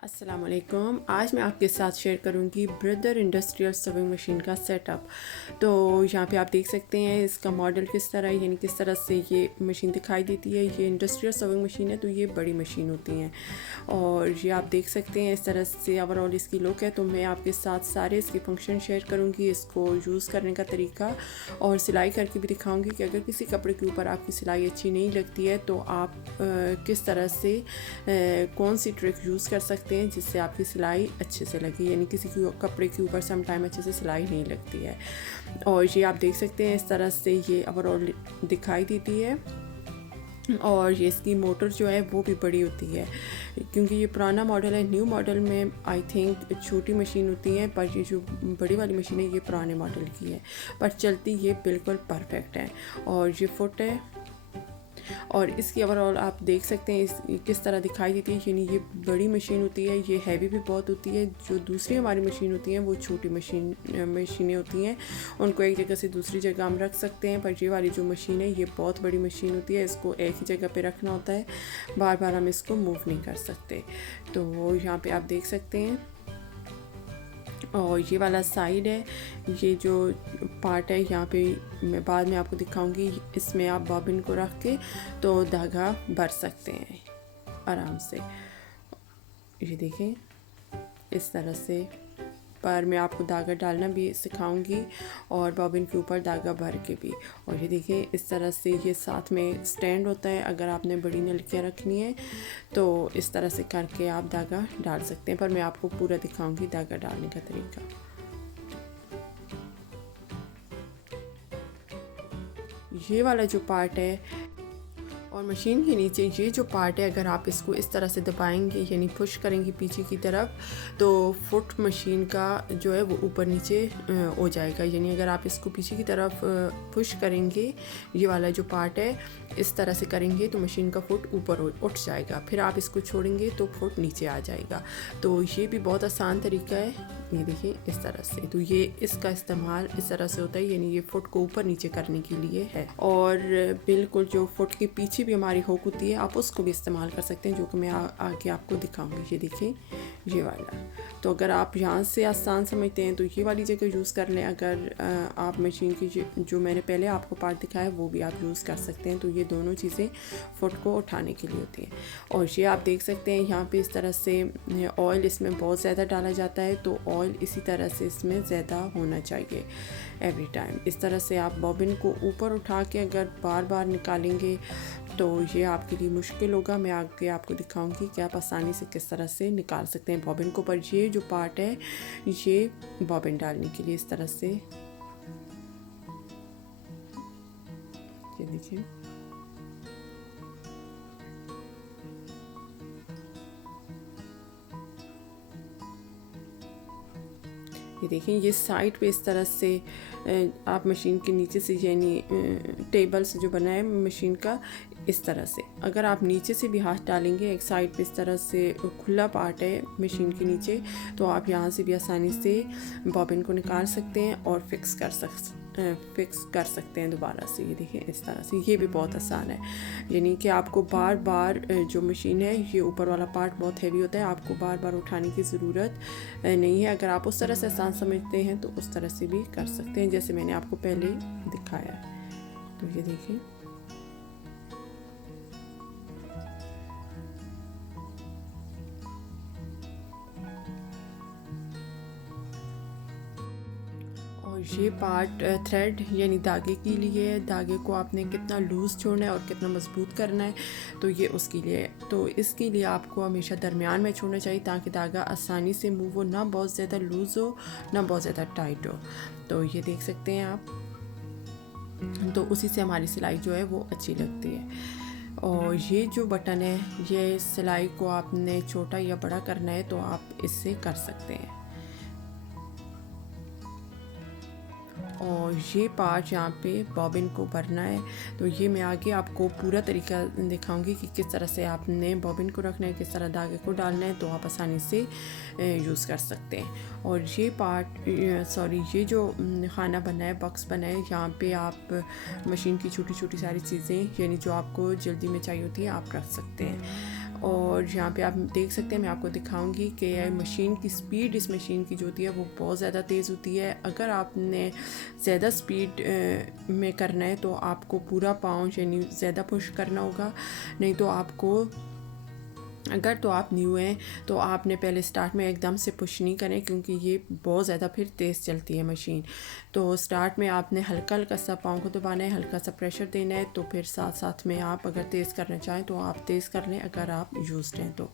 अस्सलाम वालेकुम। आज मैं आपके साथ शेयर करूंगी ब्रदर इंडस्ट्रियल सविंग मशीन का सेटअप। तो यहाँ पे आप देख सकते हैं इसका मॉडल किस तरह है, यानी किस तरह से ये मशीन दिखाई देती है। ये इंडस्ट्रियल सविंग मशीन है, तो ये बड़ी मशीन होती हैं और ये आप देख सकते हैं इस तरह से ओवरऑल इसकी लुक है। तो मैं आपके साथ सारे इसके फंक्शन शेयर करूँगी, इसको यूज़ करने का तरीका और सिलाई करके भी दिखाऊँगी कि अगर किसी कपड़े के ऊपर आपकी सिलाई अच्छी नहीं लगती है तो आप किस तरह से कौन सी ट्रिक यूज़ कर सकते हैं जिससे आपकी सिलाई अच्छे से लगे। यानी किसी कपड़े के ऊपर सम टाइम अच्छे से सिलाई नहीं लगती है। और ये आप देख सकते हैं इस तरह से ये ओवरऑल दिखाई देती है। और ये इसकी मोटर जो है वो भी बड़ी होती है, क्योंकि ये पुराना मॉडल है। न्यू मॉडल में आई थिंक छोटी मशीन होती है, पर ये जो बड़ी वाली मशीन है ये पुराने मॉडल की है, पर चलती ये बिल्कुल परफेक्ट है। और ये फुट है और इसकी ओवरऑल आप देख सकते हैं इस किस तरह दिखाई देती है। यानी ये बड़ी मशीन होती है, ये हैवी भी बहुत होती है। जो दूसरी हमारी मशीन होती हैं वो छोटी मशीनें होती हैं, उनको एक जगह से दूसरी जगह हम रख सकते हैं। पर ये वाली जो मशीन है ये बहुत बड़ी मशीन होती है, इसको एक ही जगह पे रखना होता है, बार बार हम इसको मूव नहीं कर सकते। तो यहाँ पे आप देख सकते हैं। और ये वाला साइड है, ये जो पार्ट है यहाँ पे मैं बाद में आपको दिखाऊंगी। इसमें आप बॉबिन को रख के तो धागा भर सकते हैं आराम से। ये देखें इस तरह से, पर मैं आपको धागा डालना भी सिखाऊंगी और बॉबिन के ऊपर धागा भर के भी। और ये देखें इस तरह से ये साथ में स्टैंड होता है। अगर आपने बड़ी नलकियाँ रखनी है तो इस तरह से करके आप धागा डाल सकते हैं, पर मैं आपको पूरा दिखाऊंगी धागा डालने का तरीका। ये वाला जो पार्ट है और मशीन के नीचे ये जो पार्ट है, अगर आप इसको इस तरह से दबाएंगे यानी पुश करेंगे पीछे की तरफ, तो फुट मशीन का जो है वो ऊपर नीचे हो जाएगा। यानी अगर आप इसको पीछे की तरफ पुश करेंगे, ये वाला जो पार्ट है इस तरह से करेंगे तो मशीन का फुट ऊपर उठ जाएगा। फिर आप इसको छोड़ेंगे तो फुट नीचे आ जाएगा। तो ये भी बहुत आसान तरीका है, ये देखिए इस तरह से। तो ये इसका इस्तेमाल इस तरह से होता है, यानी ये फुट को ऊपर नीचे करने के लिए है। और बिल्कुल जो फुट के पीछे भी हमारी हुक होती है आप उसको भी इस्तेमाल कर सकते हैं, जो कि मैं आगे आपको दिखाऊंगी। ये देखिए ये वाला। तो अगर आप यहाँ से आसान समझते हैं तो ये वाली जगह यूज़ कर लें। अगर आप मशीन की जो मैंने पहले आपको पार्ट दिखाया वो भी आप यूज़ कर सकते हैं। तो ये दोनों चीज़ें फुट को उठाने के लिए होती हैं। और ये आप देख सकते हैं यहाँ पे इस तरह से ऑयल इसमें बहुत ज़्यादा डाला जाता है, तो ऑयल इसी तरह से इसमें ज़्यादा होना चाहिए एवरी टाइम। इस तरह से आप बॉबिन को ऊपर उठा के अगर बार बार निकालेंगे तो ये आपके लिए मुश्किल होगा। मैं आगे आपको दिखाऊंगी कि आप आसानी से किस तरह से निकाल सकते हैं बॉबिन को। पर ये जो पार्ट है ये बॉबिन डालने के लिए इस तरह से, ये देखिए ये देखें ये साइड पे इस तरह से आप मशीन के नीचे से, यानी टेबल से जो बना है मशीन का, इस तरह से अगर आप नीचे से भी हाथ डालेंगे, एक साइड पे इस तरह से खुला पार्ट है मशीन के नीचे, तो आप यहाँ से भी आसानी से बॉबिन को निकाल सकते हैं और फिक्स कर सकते हैं दोबारा से। ये देखिए इस तरह से, ये भी बहुत आसान है। यानी कि आपको बार बार जो मशीन है ये ऊपर वाला पार्ट बहुत हैवी होता है, आपको बार बार उठाने की ज़रूरत नहीं है। अगर आप उस तरह से आसान समझते हैं तो उस तरह से भी कर सकते हैं जैसे मैंने आपको पहले दिखाया है। तो ये देखिए और ये पार्ट थ्रेड यानी धागे के लिए है। धागे को आपने कितना लूज़ छोड़ना है और कितना मजबूत करना है तो ये उसके लिए है। तो इसके लिए आपको हमेशा दरमियान में छोड़ना चाहिए ताकि धागा आसानी से मूव हो, ना बहुत ज़्यादा लूज़ हो ना बहुत ज़्यादा टाइट हो। तो ये देख सकते हैं आप, तो उसी से हमारी सिलाई जो है वो अच्छी लगती है। और ये जो बटन है, ये सिलाई को आपने छोटा या बड़ा करना है तो आप इससे कर सकते हैं। और ये पार्ट यहाँ पे बॉबिन को भरना है, तो ये मैं आगे आपको पूरा तरीका दिखाऊंगी कि किस तरह से आपने बॉबिन को रखना है, किस तरह धागे को डालना है, तो आप आसानी से यूज़ कर सकते हैं। और ये पार्ट ये जो खाना बना है, बॉक्स बना है, यहाँ पे आप मशीन की छोटी छोटी सारी चीज़ें यानी जो आपको जल्दी में चाहिए होती है आप रख सकते हैं। और यहाँ पे आप देख सकते हैं, मैं आपको दिखाऊंगी कि मशीन की स्पीड इस मशीन की जो होती है वो बहुत ज़्यादा तेज़ होती है। अगर आपने ज़्यादा स्पीड में करना है तो आपको पूरा पाँव यानी ज़्यादा पुश करना होगा, नहीं तो आपको, अगर तो आप न्यू हैं तो आपने पहले स्टार्ट में एकदम से पुश नहीं करें, क्योंकि ये बहुत ज़्यादा फिर तेज़ चलती है मशीन। तो स्टार्ट में आपने हल्का हल्का सा पाँव को दबाना है, हल्का सा प्रेशर देना है, तो फिर साथ साथ में आप अगर तेज़ करना चाहें तो आप तेज़ कर लें अगर आप यूज्ड हैं तो।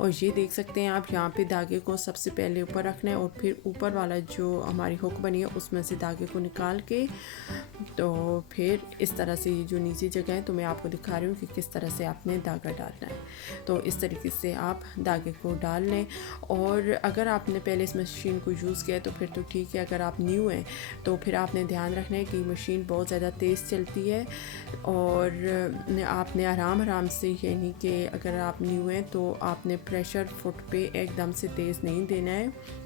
और ये देख सकते हैं आप, यहाँ पे धागे को सबसे पहले ऊपर रखना है और फिर ऊपर वाला जो हमारी हुक बनी है उसमें से धागे को निकाल के, तो फिर इस तरह से ये जो नीचे जगह है तो मैं आपको दिखा रही हूँ कि किस तरह से आपने धागा डालना है। तो इस तरीके से आप धागे को डाल लें। और अगर आपने पहले इस मशीन को यूज़ किया है तो फिर तो ठीक है, अगर आप न्यू हैं तो फिर आपने ध्यान रखना है कि मशीन बहुत ज़्यादा तेज़ चलती है और आपने आराम से, यानी कि अगर आप न्यू हैं तो आपने प्रेशर फुट पे एकदम से तेज़ नहीं देना है,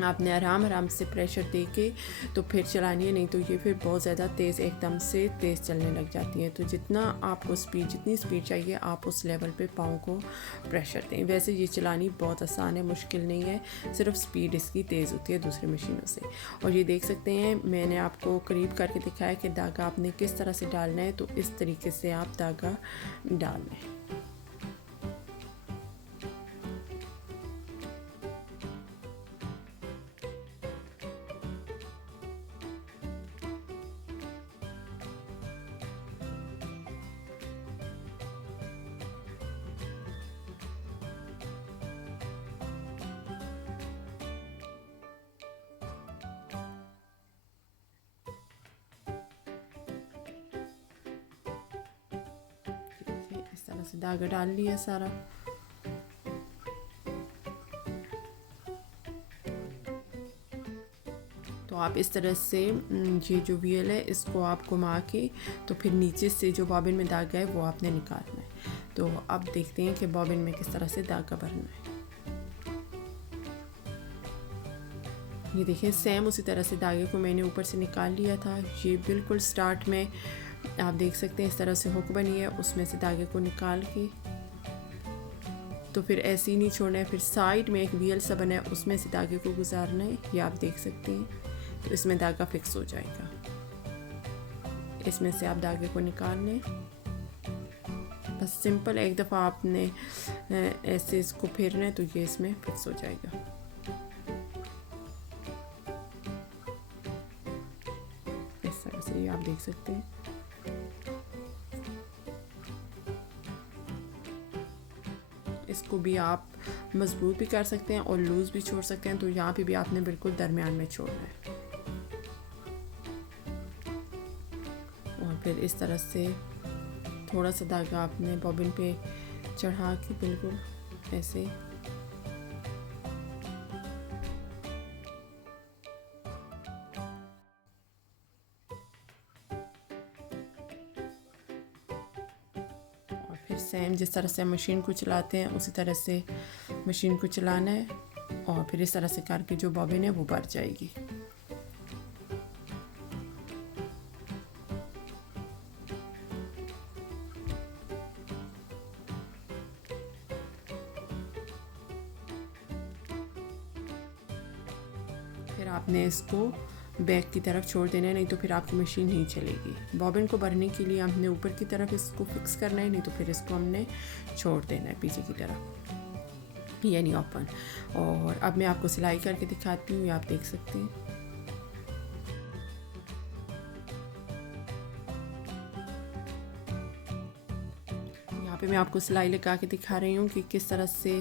आपने आराम से प्रेशर दे के तो फिर चलानी है, नहीं तो ये फिर बहुत ज़्यादा तेज़ एकदम से तेज़ चलने लग जाती है। तो जितना आपको जितनी स्पीड चाहिए आप उस लेवल पे पाँव को प्रेशर दें। वैसे ये चलानी बहुत आसान है, मुश्किल नहीं है, सिर्फ स्पीड इसकी तेज़ होती है दूसरी मशीनों से। और ये देख सकते हैं मैंने आपको करीब करके दिखाया कि धागा आपने किस तरह से डालना है, तो इस तरीके से आप धागा डाल लें। इस तरह से धागा डाल लिया सारा। तो आप इस तरह से ये जो व्हील है इसको आप घुमा के तो फिर नीचे से जो बॉबिन में धागा है वो आपने निकालना है। तो अब देखते हैं कि बॉबिन में किस तरह से धागा भरना है। ये देखिए सेम उसी तरह से धागे को मैंने ऊपर से निकाल लिया था। ये बिल्कुल स्टार्ट में आप देख सकते हैं इस तरह से हुक बनी है, उसमें से धागे को निकाल के तो फिर ऐसे ही नहीं छोड़ना है, फिर साइड में एक व्हील सा बना है उसमें से धागे को गुजारना है। ये आप देख सकते हैं, तो इसमें धागा फिक्स हो जाएगा। इसमें से आप धागे को निकाल लें, बस सिंपल एक दफ़ा आपने ऐसे इसको फेरना है तो ये इसमें फिक्स हो जाएगा। इस तरह से ये आप देख सकते हैं। इसको भी आप मजबूत भी कर सकते हैं और लूज़ भी छोड़ सकते हैं, तो यहाँ पे भी आपने बिल्कुल दरमियान में छोड़ना है। और फिर इस तरह से थोड़ा सा धागा आपने बॉबिन पे चढ़ा के बिल्कुल ऐसे फिर सेम जिस तरह से मशीन को चलाते हैं उसी तरह से मशीन को चलाना है और फिर इस तरह से करके जो बॉबिन है वो भर जाएगी। फिर आपने इसको बैक की तरफ छोड़ देना है, नहीं तो फिर आपकी मशीन नहीं चलेगी। बॉबिन को भरने के लिए हमने ऊपर की तरफ इसको फिक्स करना है, नहीं तो फिर इसको हमने छोड़ देना है पीछे की तरफ, यानी ओपन। और अब मैं आपको सिलाई करके दिखाती हूँ, ये आप देख सकते हैं। पे मैं आपको सिलाई लगा के दिखा रही हूँ कि किस तरह से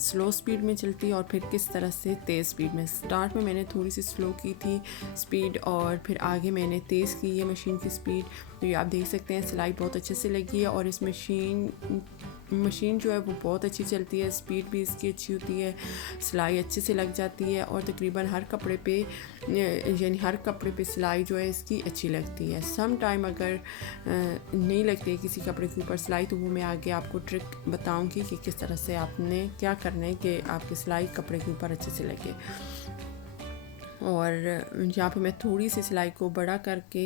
स्लो स्पीड में चलती है और फिर किस तरह से तेज़ स्पीड में। स्टार्ट में मैंने थोड़ी सी स्लो की थी स्पीड और फिर आगे मैंने तेज़ की है मशीन की स्पीड। तो ये आप देख सकते हैं सिलाई बहुत अच्छे से लगी है और इस मशीन जो है वो बहुत अच्छी चलती है, स्पीड भी इसकी अच्छी होती है, सिलाई अच्छे से लग जाती है और तकरीबन हर कपड़े पे यानी हर कपड़े पे सिलाई जो है इसकी अच्छी लगती है। सम टाइम अगर नहीं लगती है किसी कपड़े के ऊपर सिलाई तो वो मैं आगे आपको ट्रिक बताऊंगी कि किस तरह से आपने क्या करना है कि आपकी सिलाई कपड़े के ऊपर अच्छे से लगे। और यहाँ पे मैं थोड़ी सी सिलाई को बड़ा करके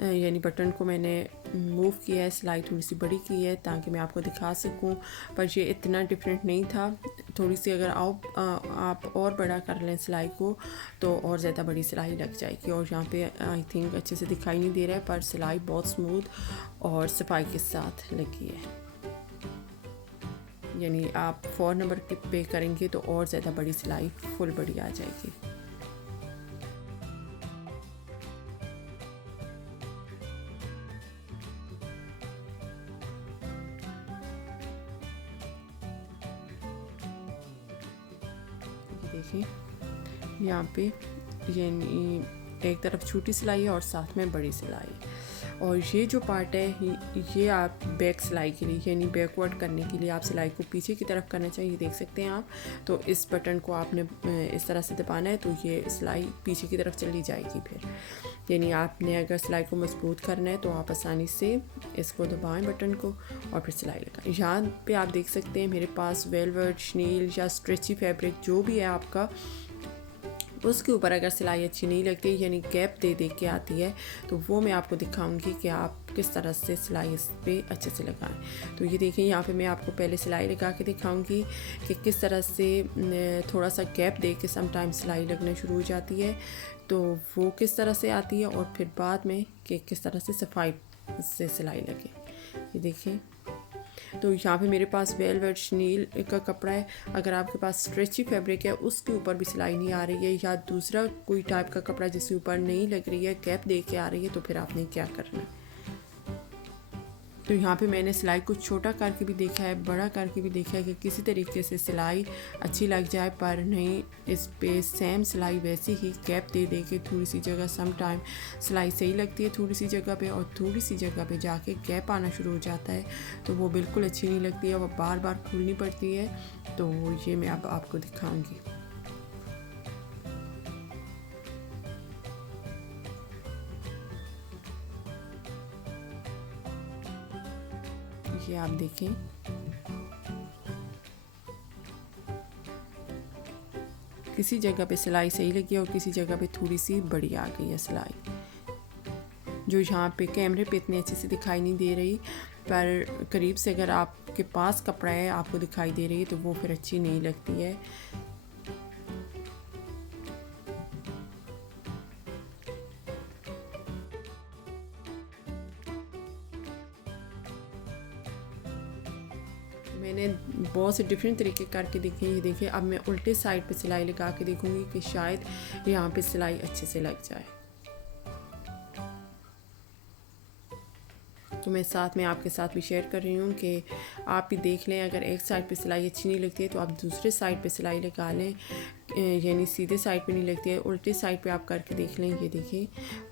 यानी बटन को मैंने मूव किया है, सिलाई थोड़ी सी बड़ी की है ताकि मैं आपको दिखा सकूं, पर ये इतना डिफरेंट नहीं था। थोड़ी सी अगर आप और बड़ा कर लें सिलाई को तो और ज़्यादा बड़ी सिलाई लग जाएगी। और यहाँ पे आई थिंक अच्छे से दिखाई नहीं दे रहा है, पर सिलाई बहुत स्मूथ और सफाई के साथ लगी है। यानी आप 4 नंबर के पे करेंगे तो और ज़्यादा बड़ी सिलाई फुल बड़ी आ जाएगी। देखिए यहाँ पे यानी एक तरफ छोटी सिलाई है और साथ में बड़ी सिलाई है। और ये जो पार्ट है ये आप बैक सिलाई के लिए यानी बैकवर्ड करने के लिए आप सिलाई को पीछे की तरफ करना चाहिए, देख सकते हैं आप। तो इस बटन को आपने इस तरह से दबाना है तो ये सिलाई पीछे की तरफ चली जाएगी। फिर यानी आपने अगर सिलाई को मजबूत करना है तो आप आसानी से इसको दबाएं बटन को और फिर सिलाई लगाएं। यहाँ पे आप देख सकते हैं मेरे पास वेलवेट, शनील या स्ट्रेची फैब्रिक जो भी है आपका, उसके ऊपर अगर सिलाई अच्छी नहीं लगती यानी गैप दे दे के आती है तो वो मैं आपको दिखाऊंगी कि आप किस तरह से सिलाई इस पर अच्छे से लगाएं। तो ये देखिए यहाँ पे मैं आपको पहले सिलाई लगा के दिखाऊंगी कि किस तरह से थोड़ा सा गैप दे के समटाइम सिलाई लगना शुरू हो जाती है, तो वो किस तरह से आती है, और फिर बाद में कि किस तरह से सफाई से सिलाई लगे। ये देखिए तो यहाँ पे मेरे पास वेलवेट शनील का कपड़ा है। अगर आपके पास स्ट्रेची फैब्रिक है उसके ऊपर भी सिलाई नहीं आ रही है या दूसरा कोई टाइप का कपड़ा जिसके ऊपर नहीं लग रही है, गैप दे के आ रही है, तो फिर आपने क्या करना है। तो यहाँ पे मैंने सिलाई को छोटा करके भी देखा है, बड़ा करके भी देखा है कि किसी तरीके से सिलाई अच्छी लग जाए, पर नहीं इस पे सेम सिलाई वैसे ही गैप दे दे के थोड़ी सी जगह सम टाइम सिलाई सही लगती है थोड़ी सी जगह पे, और थोड़ी सी जगह पे जाके गैप आना शुरू हो जाता है तो वो बिल्कुल अच्छी नहीं लगती है, वो बार बार खोलनी पड़ती है। तो ये मैं अब आपको दिखाऊँगी। ये आप देखें किसी जगह पे सिलाई सही लगी है और किसी जगह पे थोड़ी सी बड़ी आ गई है सिलाई, जो यहाँ पे कैमरे पे इतने अच्छे से दिखाई नहीं दे रही, पर करीब से अगर आपके पास कपड़ा है आपको दिखाई दे रही है तो वो फिर अच्छी नहीं लगती है। मैंने बहुत से डिफरेंट तरीके करके देखे। ये देखिए अब मैं उल्टे साइड पे सिलाई लगा के देखूंगी कि शायद यहाँ पे सिलाई अच्छे से लग जाए। तो मैं साथ में आपके साथ भी शेयर कर रही हूँ कि आप भी देख लें, अगर एक साइड पे सिलाई अच्छी नहीं लगती है तो आप दूसरे साइड पे सिलाई लगा लें, यानी सीधे साइड पे नहीं लगती है, उल्टे साइड पे आप करके देख लें। ये देखिए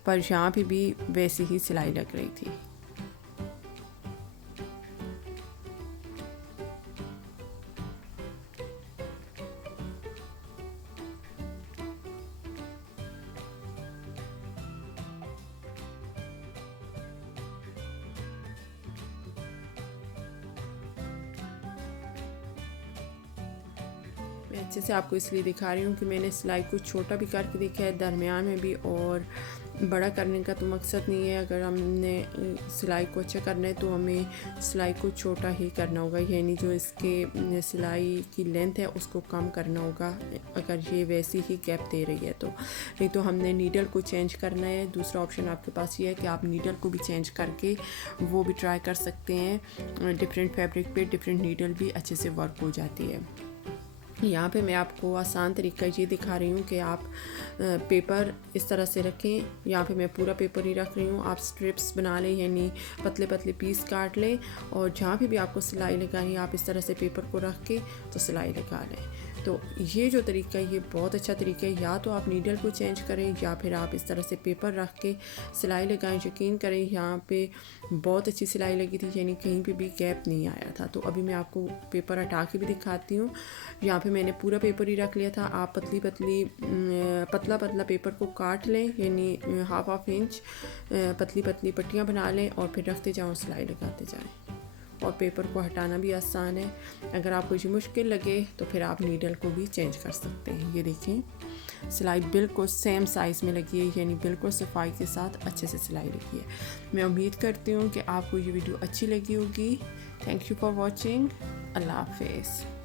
पर यहाँ पे भी वैसी ही सिलाई लग रही थी। मैं अच्छे से आपको इसलिए दिखा रही हूँ कि मैंने सिलाई को छोटा भी करके देखा है, दरमियान में भी, और बड़ा करने का तो मकसद नहीं है। अगर हमने सिलाई को अच्छा करना है तो हमें सिलाई को छोटा ही करना होगा, यानी जो इसके सिलाई की लेंथ है उसको कम करना होगा अगर ये वैसी ही गैप दे रही है तो। नहीं तो हमने नीडल को चेंज करना है। दूसरा ऑप्शन आपके पास ये है कि आप नीडल को भी चेंज करके वो भी ट्राई कर सकते हैं। डिफरेंट फैब्रिक पे डिफरेंट नीडल भी अच्छे से वर्क हो जाती है। यहाँ पे मैं आपको आसान तरीका ये दिखा रही हूँ कि आप पेपर इस तरह से रखें। यहाँ पे मैं पूरा पेपर ही रख रही हूँ, आप स्ट्रिप्स बना लें यानी पतले पतले पीस काट लें, और जहाँ भी आपको सिलाई लगानी है आप इस तरह से पेपर को रख के तो सिलाई लगा लें। तो ये जो तरीका है ये बहुत अच्छा तरीका है। या तो आप नीडल को चेंज करें या फिर आप इस तरह से पेपर रख के सिलाई लगाएं। यकीन करें यहाँ पे बहुत अच्छी सिलाई लगी थी, यानी कहीं पे भी गैप नहीं आया था। तो अभी मैं आपको पेपर हटा के भी दिखाती हूँ। यहाँ पे मैंने पूरा पेपर ही रख लिया था। आप पतला पतला पेपर को काट लें, यानी हाफ इंच पतली पतली पट्टियाँ बना लें और फिर रखते जाओ सिलाई लगाते जाएँ। और पेपर को हटाना भी आसान है। अगर आपको ये मुश्किल लगे तो फिर आप नीडल को भी चेंज कर सकते हैं। ये देखें सिलाई बिल्कुल सेम साइज़ में लगी है, यानी बिल्कुल सफाई के साथ अच्छे से सिलाई लगी है। मैं उम्मीद करती हूँ कि आपको ये वीडियो अच्छी लगी होगी। Thank you for watching. Allah हाफिज़।